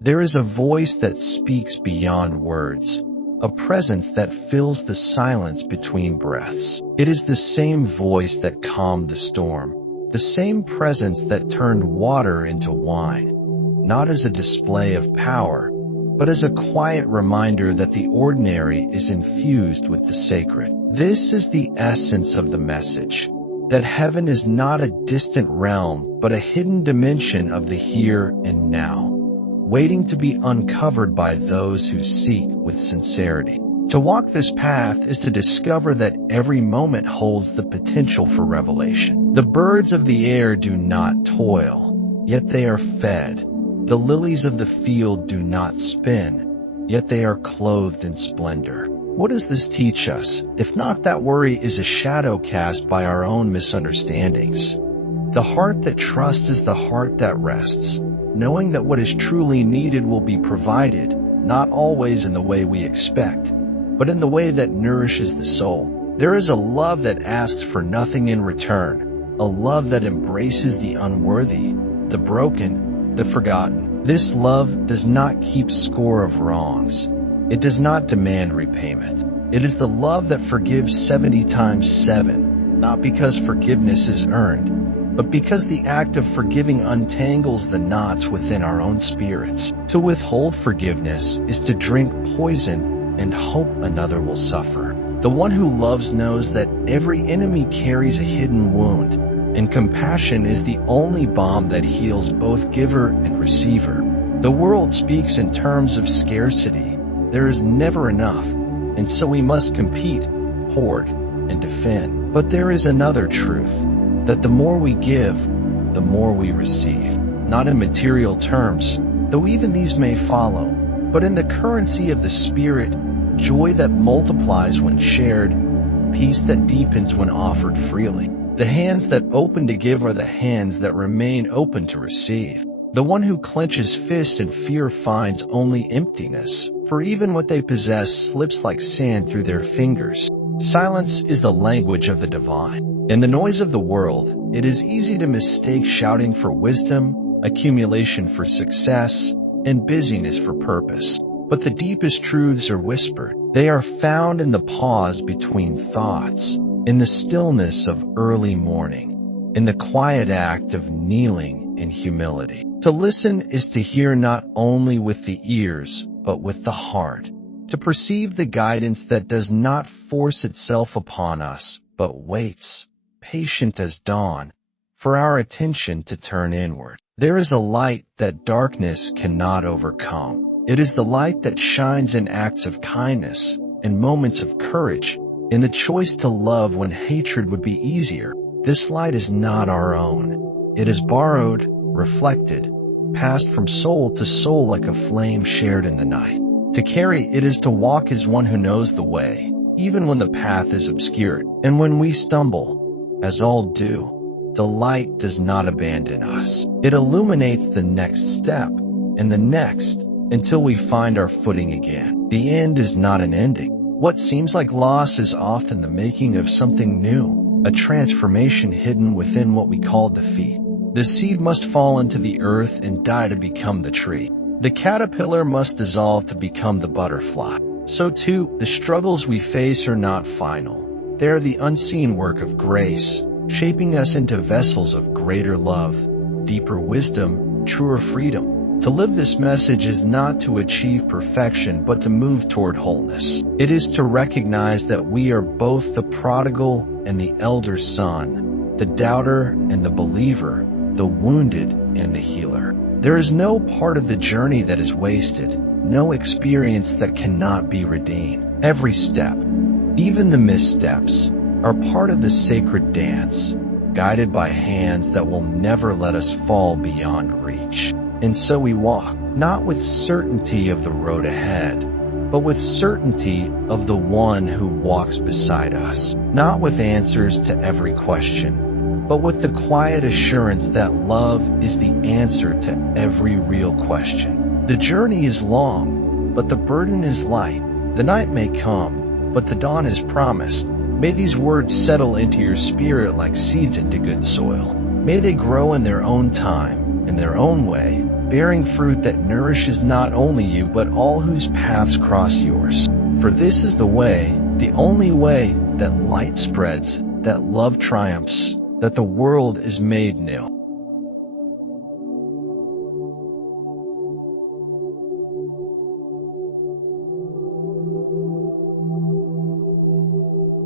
There is a voice that speaks beyond words, a presence that fills the silence between breaths. It is the same voice that calmed the storm, the same presence that turned water into wine, not as a display of power, but as a quiet reminder that the ordinary is infused with the sacred. This is the essence of the message, that heaven is not a distant realm, but a hidden dimension of the here and now, waiting to be uncovered by those who seek with sincerity. To walk this path is to discover that every moment holds the potential for revelation. The birds of the air do not toil, yet they are fed. The lilies of the field do not spin, yet they are clothed in splendor. What does this teach us, if not that worry is a shadow cast by our own misunderstandings? The heart that trusts is the heart that rests, knowing that what is truly needed will be provided, not always in the way we expect, but in the way that nourishes the soul. There is a love that asks for nothing in return, a love that embraces the unworthy, the broken, the forgotten. This love does not keep score of wrongs. It does not demand repayment. It is the love that forgives 70 times 7, not because forgiveness is earned, but because the act of forgiving untangles the knots within our own spirits. To withhold forgiveness is to drink poison and hope another will suffer. The one who loves knows that every enemy carries a hidden wound, and compassion is the only balm that heals both giver and receiver. The world speaks in terms of scarcity. There is never enough, and so we must compete, hoard, and defend. But there is another truth, that the more we give, the more we receive. Not in material terms, though even these may follow, but in the currency of the Spirit, joy that multiplies when shared, peace that deepens when offered freely. The hands that open to give are the hands that remain open to receive. The one who clenches fists in fear finds only emptiness, for even what they possess slips like sand through their fingers. Silence is the language of the divine. In the noise of the world, it is easy to mistake shouting for wisdom, accumulation for success, and busyness for purpose. But the deepest truths are whispered. They are found in the pause between thoughts, in the stillness of early morning, in the quiet act of kneeling in humility. To listen is to hear not only with the ears, but with the heart, to perceive the guidance that does not force itself upon us, but waits, patient as dawn, for our attention to turn inward. There is a light that darkness cannot overcome. It is the light that shines in acts of kindness, in moments of courage, in the choice to love when hatred would be easier. This light is not our own. It is borrowed, reflected, passed from soul to soul like a flame shared in the night. To carry it is to walk as one who knows the way, even when the path is obscured. And when we stumble, as all do, the light does not abandon us. It illuminates the next step, and the next, until we find our footing again. The end is not an ending. What seems like loss is often the making of something new, a transformation hidden within what we call defeat. The seed must fall into the earth and die to become the tree. The caterpillar must dissolve to become the butterfly. So too, the struggles we face are not final. They are the unseen work of grace, shaping us into vessels of greater love, deeper wisdom, truer freedom. To live this message is not to achieve perfection, but to move toward wholeness. It is to recognize that we are both the prodigal and the elder son, the doubter and the believer, the wounded and the healer. There is no part of the journey that is wasted, no experience that cannot be redeemed. Every step, even the missteps, are part of the sacred dance, guided by hands that will never let us fall beyond reach. And so we walk, not with certainty of the road ahead, but with certainty of the one who walks beside us. Not with answers to every question, but with the quiet assurance that love is the answer to every real question. The journey is long, but the burden is light. The night may come, but the dawn is promised. May these words settle into your spirit like seeds into good soil. May they grow in their own time, in their own way, bearing fruit that nourishes not only you but all whose paths cross yours. For this is the way, the only way, that light spreads, that love triumphs, that the world is made new.